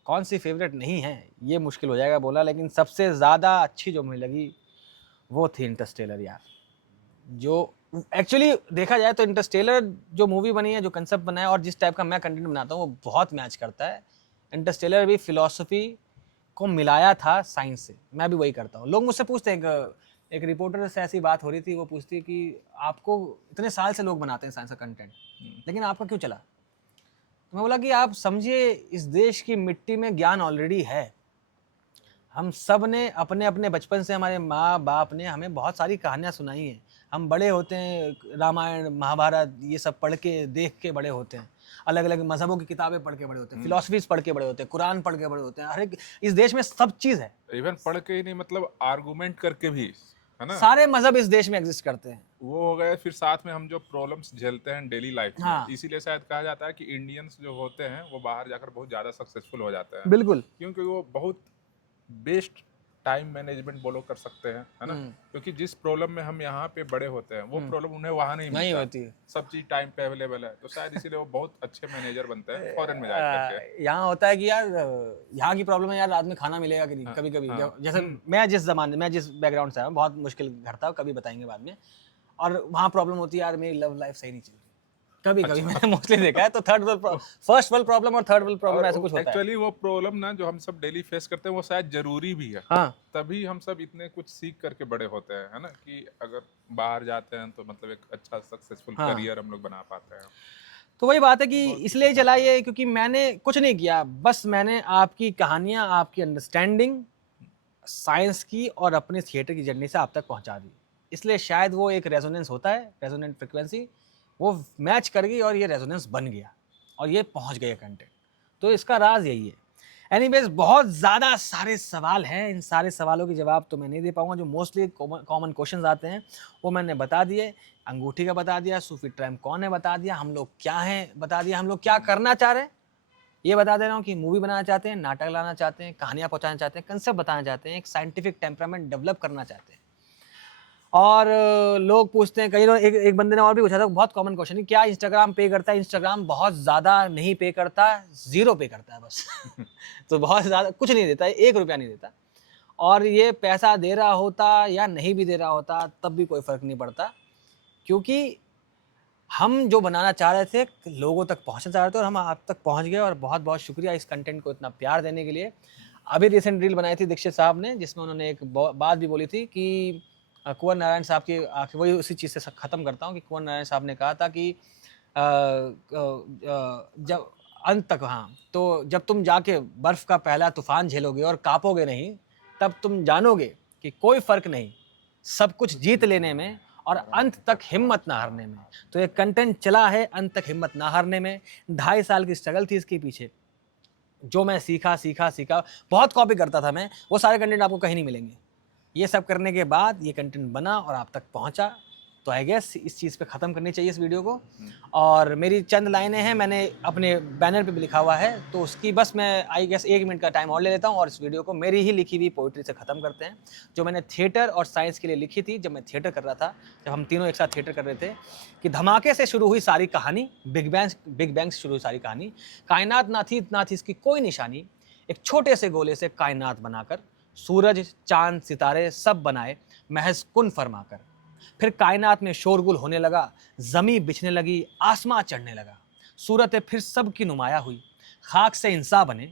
कौन सी फेवरेट नहीं है ये मुश्किल हो जाएगा बोला, लेकिन सबसे ज़्यादा अच्छी जो मुझे लगी वो थी इंटरस्टेलर यार। जो एक्चुअली देखा जाए तो इंटरस्टेलर जो मूवी बनी है, जो कंसेप्ट बना है और जिस टाइप का मैं कंटेंट बनाता हूँ वो बहुत मैच करता है। इंटरस्टेलर भी फिलॉसफी को मिलाया था साइंस से, मैं भी वही करता हूँ। लोग मुझसे पूछते हैं, एक रिपोर्टर से ऐसी बात हो रही थी, वो पूछती है कि आपको इतने साल से लोग बनाते हैं साइंस का कंटेंट, लेकिन आपका क्यों चला? तो मैं बोला कि आप समझिए इस देश की मिट्टी में ज्ञान ऑलरेडी है। हम सब ने अपने अपने बचपन से, हमारे माँ बाप ने हमें बहुत सारी कहानियाँ सुनाई हैं। हम बड़े होते हैं रामायण महाभारत ये सब पढ़ के देख के बड़े होते हैं, अलग अलग मजहबों की किताबें पढ़ के बड़े होते हैं, फिलॉसफीज पढ़ के बड़े होते हैं, कुरान पढ़ के बड़े होते हैं। हर एक इस देश में सब चीज़ है। इवन पढ़ के ही नहीं, मतलब आर्गुमेंट करके भी, है ना? सारे मजहब इस देश में एग्जिस्ट करते हैं। वो हो गए। फिर साथ में हम जो प्रॉब्लम्स झेलते हैं डेली लाइफ में, हाँ। इसीलिए शायद कहा जाता है कि इंडियंस जो होते हैं वो बाहर जाकर बहुत ज़्यादा सक्सेसफुल हो जाते हैं। बिल्कुल। क्योंकि वो बहुत बेस्ट टाइम मैनेजमेंट बोलो कर सकते हैं, है ना? क्योंकि जिस प्रॉब्लम में हम यहाँ पे बड़े होते हैं वो प्रॉब्लम उन्हें वहाँ नहीं मिलता होती है। सब चीज़ टाइम पे अवेलेबल है, तो शायद इसीलिए वो बहुत अच्छे मैनेजर बनते हैं फॉरेन में जाकर के। यहाँ होता है कि यार यहाँ की प्रॉब्लम है यार, रात में खाना मिलेगा कि नहीं। कभी कभी जैसे मैं जिस बैकग्राउंड से आया हूँ, बहुत मुश्किल घर था, कभी बताएंगे बाद में। और वहाँ प्रॉब्लम होती है यार मेरी लव लाइफ सही नहीं चल रही, कभी कभी मैंने मोस्टली देखा है। तो फर्स्ट वर्ल्ड प्रॉब्लम और थर्ड वर्ल्ड प्रॉब्लम ऐसा कुछ होता है। एक्चुअली वो प्रॉब्लम ना जो हम सब डेली फेस करते हैं वो शायद जरूरी भी है। हाँ। तभी हम सब इतने कुछ सीख करके बड़े होते हैं, है ना? कि अगर बाहर जाते हैं तो मतलब एक अच्छा सक्सेसफुल करियर हम लोग बना पाते हैं। तो वही बात है कि इसलिए चला ये, क्योंकि मैंने कुछ नहीं किया, बस मैंने आपकी कहानियाँ, आपकी अंडरस्टैंडिंग साइंस की और अपने थिएटर की जर्नी से आप तक पहुँचा दी। इसलिए शायद वो एक रेजोनेंस होता है, रेजोनेंट फ्रिक्वेंसी, वो मैच कर गई और ये रेजोनेंस बन गया और ये पहुंच गया कंटेंट। तो इसका राज यही है। एनीवेज बहुत ज़्यादा सारे सवाल हैं, इन सारे सवालों के जवाब तो मैं नहीं दे पाऊंगा। जो मोस्टली कॉमन क्वेश्चंस आते हैं वो मैंने बता दिए। अंगूठी का बता दिया, सूफी ट्रैम्प कौन है बता दिया, हम लोग क्या हैं बता दिया, हम लोग क्या करना चाह रहे हैं ये बता दे रहा हूँ कि मूवी बनाना चाहते हैं, नाटक लाना चाहते हैं, कहानियाँ पहुँचाना चाहते हैं, कंसेप्ट बताना चाहते हैं, एक साइंटिफिक टेम्परामेंट डेवलप करना चाहते हैं। और लोग पूछते हैं, कई लोग, एक बंदे ने और भी पूछा था, बहुत कॉमन क्वेश्चन है, क्या इंस्टाग्राम पे करता है? इंस्टाग्राम बहुत ज़्यादा नहीं पे करता, 0 पे करता है बस तो बहुत ज़्यादा कुछ नहीं देता है, 1 रुपया नहीं देता। और ये पैसा दे रहा होता या नहीं भी दे रहा होता तब भी कोई फ़र्क नहीं पड़ता, क्योंकि हम जो बनाना चाह रहे थे लोगों तक पहुंचना चाह रहे थे और हम आप तक पहुंच गए। और बहुत बहुत शुक्रिया इस कंटेंट को इतना प्यार देने के लिए। अभी रिसेंट रील बनाई थी दीक्षित साहब ने, जिसमें उन्होंने एक बात भी बोली थी कि कुंवर नारायण साहब की वही उसी चीज़ से ख़त्म करता हूँ कि कुंवर नारायण साहब ने कहा था कि जब अंत तक, हाँ, तो जब तुम जाके बर्फ़ का पहला तूफान झेलोगे और कांपोगे नहीं, तब तुम जानोगे कि कोई फ़र्क नहीं सब कुछ जीत लेने में और अंत तक हिम्मत ना हारने में। तो ये कंटेंट चला है अंत तक हिम्मत ना हारने में। 2.5 साल की स्ट्रगल थी इसके पीछे, जो मैं सीखा। बहुत कॉपी करता था मैं, वो सारे कंटेंट आपको कहीं नहीं मिलेंगे। ये सब करने के बाद ये कंटेंट बना और आप तक पहुंचा। तो आई गेस इस चीज़ पे ख़त्म करनी चाहिए इस वीडियो को। और मेरी चंद लाइनें हैं, मैंने अपने बैनर पे भी लिखा हुआ है, तो उसकी बस मैं आई गेस 1 मिनट का टाइम और ले लेता हूँ और इस वीडियो को मेरी ही लिखी हुई पोइट्री से ख़त्म करते हैं, जो मैंने थिएटर और साइंस के लिए लिखी थी जब मैं थिएटर कर रहा था, जब हम तीनों एक साथ थिएटर कर रहे थे। कि धमाके से शुरू हुई सारी कहानी, बिग बैंग से शुरू हुई सारी कहानी। कायनात ना थी इसकी कोई निशानी, एक छोटे से गोले से कायनात बनाकर, सूरज चांद सितारे सब बनाए महज कुन फरमाकर। फिर कायनात में शोरगुल होने लगा, ज़मी बिछने लगी, आसमां चढ़ने लगा, सूरतें फिर सब की नुमाया हुई, खाक से इंसान बने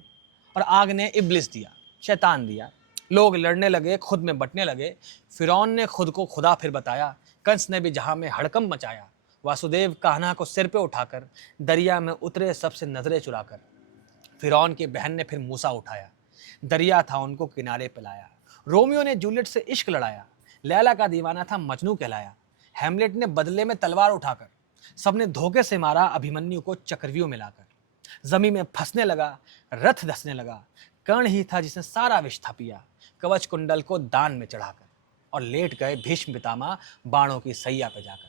और आग ने इब्लिस दिया, शैतान दिया। लोग लड़ने लगे, खुद में बंटने लगे, फिरौन ने खुद को खुदा फिर बताया, कंस ने भी जहां में हड़कंप मचाया। वासुदेव कान्हा को सिर पे उठाकर दरिया में उतरे सबसे नजरें चुराकर। फिरौन की बहन ने फिर मूसा उठाया, दरिया था उनको किनारे पे लाया। रोमियो ने जूलियट से इश्क लड़ाया, लैला का दीवाना था मजनू कहलाया। हैमलेट ने बदले में तलवार उठाकर सबने धोखे से मारा अभिमन्यु को चक्रव्यूह में लाकर। जमीन में फंसने लगा, रथ धसने लगा, कर्ण ही था जिसने सारा विष था पिया, कवच कुंडल को दान में चढ़ाकर। और लेट गए भीष्म पितामह बाणों की सैया पे जाकर।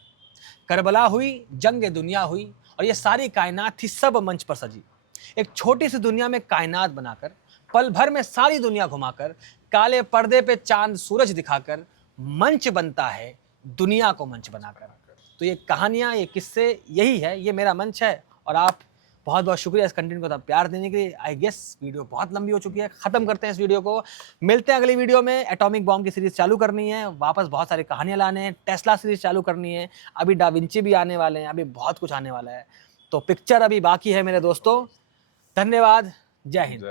करबला हुई, जंग दुनिया हुई और ये सारी कायनात थी सब मंच पर सजी। एक छोटी सी दुनिया में कायनात बनाकर, पल भर में सारी दुनिया घुमाकर, काले पर्दे पे चांद सूरज दिखाकर मंच बनता है दुनिया को मंच बनाकर। तो ये कहानियाँ, ये किस्से, यही है, ये मेरा मंच है। और आप बहुत बहुत शुक्रिया इस कंटेंट को इतना प्यार देने के लिए। आई गेस वीडियो बहुत लंबी हो चुकी है, ख़त्म करते हैं इस वीडियो को। मिलते हैं अगली वीडियो में। एटॉमिक बॉम्ब की सीरीज़ चालू करनी है, वापस बहुत सारी कहानियाँ लाने हैं, टेस्ला सीरीज़ चालू करनी है, अभी डा विंची भी आने वाले हैं, अभी बहुत कुछ आने वाला है। तो पिक्चर अभी बाकी है मेरे दोस्तों। धन्यवाद, जय हिंद।